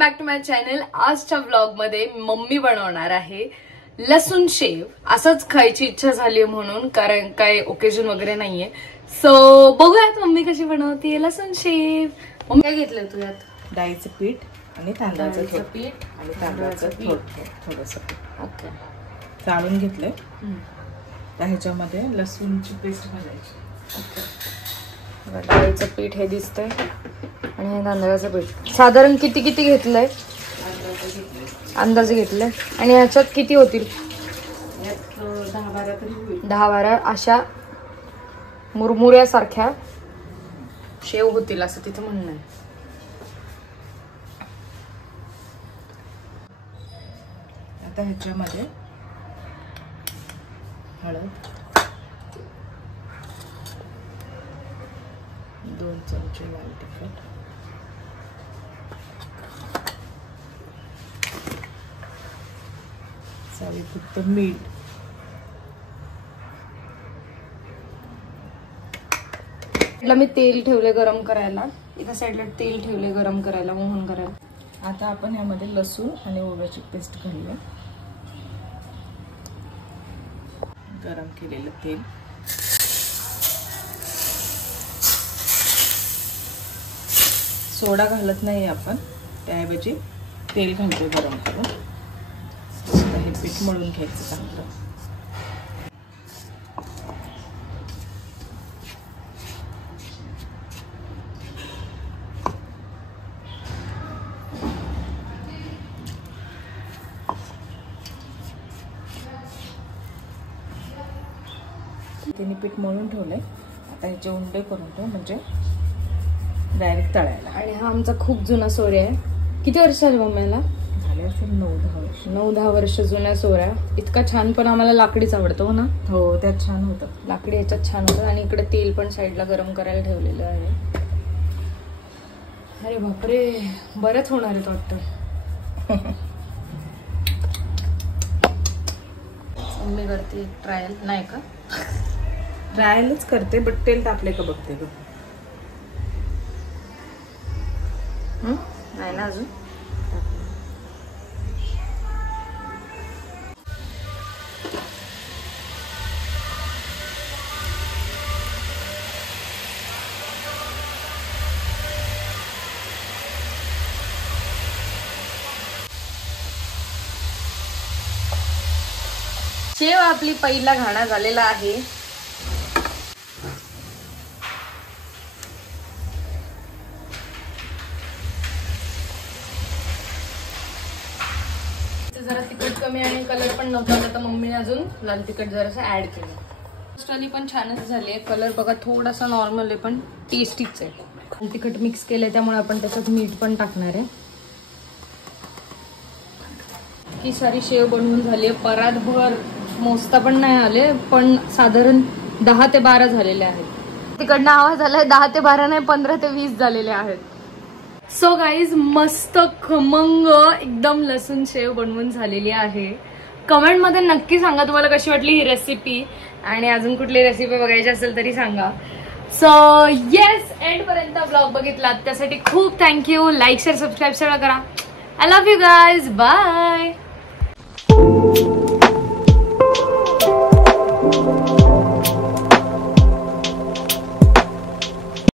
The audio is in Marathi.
Back to my channel. आजच्या व्लॉग मध्ये मम्मी बनवणार आहे लसूण शेव। असंच खायची इच्छा झाली म्हणून, कारण काय ओकेजन वगैरे नाहीये। सो बघूयात मम्मी कशी बनवते लसूण शेव। मम्मी काय घेतलं तू यात? डाळीचं पीठ आणि तांदळाचं पीठ आणि तांदळाचं थोडंसं ओके चाळून घेतलंय। तर ह्याच्यामध्ये लसूणची पेस्ट घालायची। ओके, डाळीचं पीठ हे दिसतंय आणि हे तांदळाचं पीठ साधारण किती किती घेतलंय? अंदाजे घेतलंय। आणि ह्याच्यात किती होतील? 10-12 तरी होईल। 10-12 अशा मुरमुऱ्यासारख्या शेव होतील असं तिचं म्हणणं आहे। आता ह्याच्यामध्ये हळद 2 चमचे, लाल तिखट, चवीपुरत मीठ, मी तेल ठेवले गरम करायला। एका साईडला तेल ठेवले गरम करायला, मोहन करायला। आता आपण यामध्ये लसूण आणि ओव्याची पेस्ट घालूया। गरम केलेलं तेल, सोडा घालत नाही आपण, त्याऐवजी तेल घालतो गरम करून। हे पीठ मळून घ्यायचं चांगलं। त्याने पीठ मळून ठेवलंय। आता ह्याचे उंडे करून ठेव, म्हणजे डायरेक्ट तळायला। आणि हा आमचा खूप जुना सोऱ्या आहे। किती वर्ष झाली मम्मीला? झाले असेल 9-10 वर्ष। 9-10 वर्ष जुन्या सोऱ्या। इतका छान, पण आम्हाला लाकडीच आवडतो हो ना? हो, त्यात छान होतं लाकडी, ह्याच्यात छान होतं। आणि इकडे तेल पण साईडला गरम करायला ठेवलेलं आहे। अरे बापरे, बरंच होणार आहे वाटतं। मम्मी करते ट्रायल नाही का? ट्रायलच करते, बट तेल तापले का बघते ग। नाही ना अजून। शेव आपली पहिला घाणा झालेला आहे। जरा तिखट कमी आणि कलर पण नव्हता, आता मम्मीने अजून लाल तिखट जरासं ऍड केलं। स्टोरी पण छानच झाली आहे। कलर बघा थोडासा नॉर्मल आहे, पण टेस्टीच आहे। लाल तिखट मिक्स केलंय, त्यामुळे आपण त्याच्यात मीठ पण टाकणार आहे। ही सारी शेव बनवून झाली आहे। परातभर मोजता पण नाही आले, पण साधारण 10 ते 12 झालेले आहेत। तिकडनं आवाज आलाय 10 ते 12 नाही, 15 ते 20 झालेले आहेत। सो गाईज, मस्त खमंग एकदम लसूण शेव बनवून झालेली आहे। कमेंट मध्ये नक्की सांगा तुम्हाला कशी वाटली ही रेसिपी, आणि अजून कुठली रेसिपी बघायची असेल तरी सांगा। सो येस, एंड पर्यंत ब्लॉग बघितलात त्यासाठी खूप थँक्यू। लाईक, शेअर, सबस्क्राईब सगळं करा। I love you guys, bye.